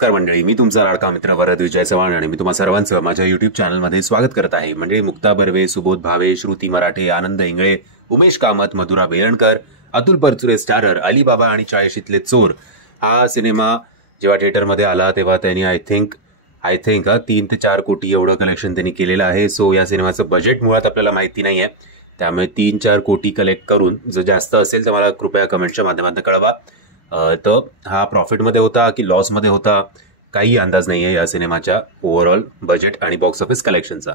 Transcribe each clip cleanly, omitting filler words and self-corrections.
नमस्कार मंडळी, मी तुमचा लाडका मित्र वरद विजय चव्हाण आणि मी तुम्हा सर्वांचं माझ्या युट्यूब चॅनलमध्ये स्वागत करत आहे. मंडळी, मुक्ता बर्वे, सुबोध भावे, श्रुती मराठे, आनंद इंगळे, उमेश कामत, मधुरा बेळणकर, अतुल परचुरे स्टारर, अलीबाबा आणि 40शीतले चोर हा सिनेमा जेव्हा थिएटरमध्ये आला तेव्हा त्यांनी आय थिंक 3 ते 4 कोटी एवढं कलेक्शन त्यांनी केलेलं आहे. सो या सिनेमाचं बजेट मुळात आपल्याला माहिती नाही आहे, त्यामुळे 3-4 कोटी कलेक्ट करून जर जास्त असेल तर मला कृपया कमेंटच्या माध्यमातून कळवा. तर हा प्रॉफिटमध्ये होता की लॉसमध्ये होता काही अंदाज नाही आहे या सिनेमाच्या ओव्हरऑल बजेट आणि बॉक्स ऑफिस कलेक्शनचा.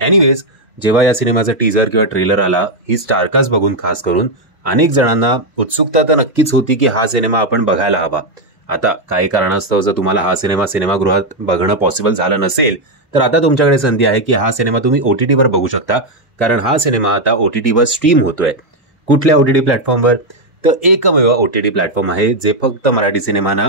एनिवेज, जेव्हा या सिनेमाचा टीजर किंवा ट्रेलर आला, ही स्टारकास्ट बघून खास करून अनेक जणांना उत्सुकता तर नक्कीच होती की हा सिनेमा आपण बघायला हवा. आता काही कारणास्तव जर तुम्हाला हा सिनेमा सिनेमागृहात बघणं पॉसिबल झालं नसेल तर आता तुमच्याकडे संधी आहे की हा सिनेमा तुम्ही OTTवर बघू शकता, कारण हा सिनेमा आता OTTवर स्ट्रीम होतोय. कुठल्या OTT प्लॅटफॉर्मवर? तर एकमेव OTT प्लॅटफॉर्म आहे जे फक्त मराठी सिनेमांना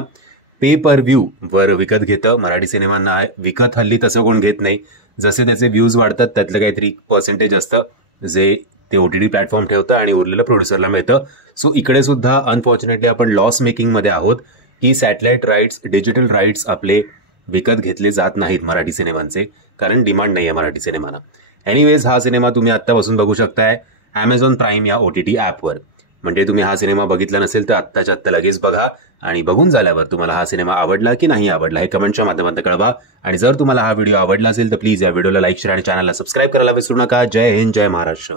पे पर व्ह्यू वर विकत घेतं. मराठी सिनेमांना विकत हल्ली तसं कोण घेत नाही. जसे त्याचे व्ह्यूज वाढतात त्यातलं काहीतरी पर्सेंटेज असतं जे ते OTT प्लॅटफॉर्म ठेवतं आणि उरलेलं प्रोड्युसरला मिळतं. सो इकडे सुद्धा अनफॉर्च्युनेटली आपण लॉस मेकिंगमध्ये आहोत की सॅटेलाइट राईट्स, डिजिटल राईट्स आपले विकत घेतले जात नाहीत मराठी सिनेमांचे, कारण डिमांड नाही आहे मराठी सिनेमांना. एनिवेज, हा सिनेमा तुम्ही आत्तापासून बघू शकताय Amazon प्राईम या OTT ॲपवर. म्हणजे तुम्ही हा सिनेमा बघितला नसेल तर आत्ताच्या आत्ता लगेच बघा आणि बघून झाल्यावर तुम्हाला हा सिनेमा आवडला की नाही आवडला हे कमेंटच्या माध्यमातून कळवा. आणि जर तुम्हाला हा व्हिडिओ आवडला असेल तर प्लीज या व्हिडिओला लाईक, शेअर आणि चॅनलला सबस्क्राईब करायला विसरू नका. जय हिंद, जय महाराष्ट्र.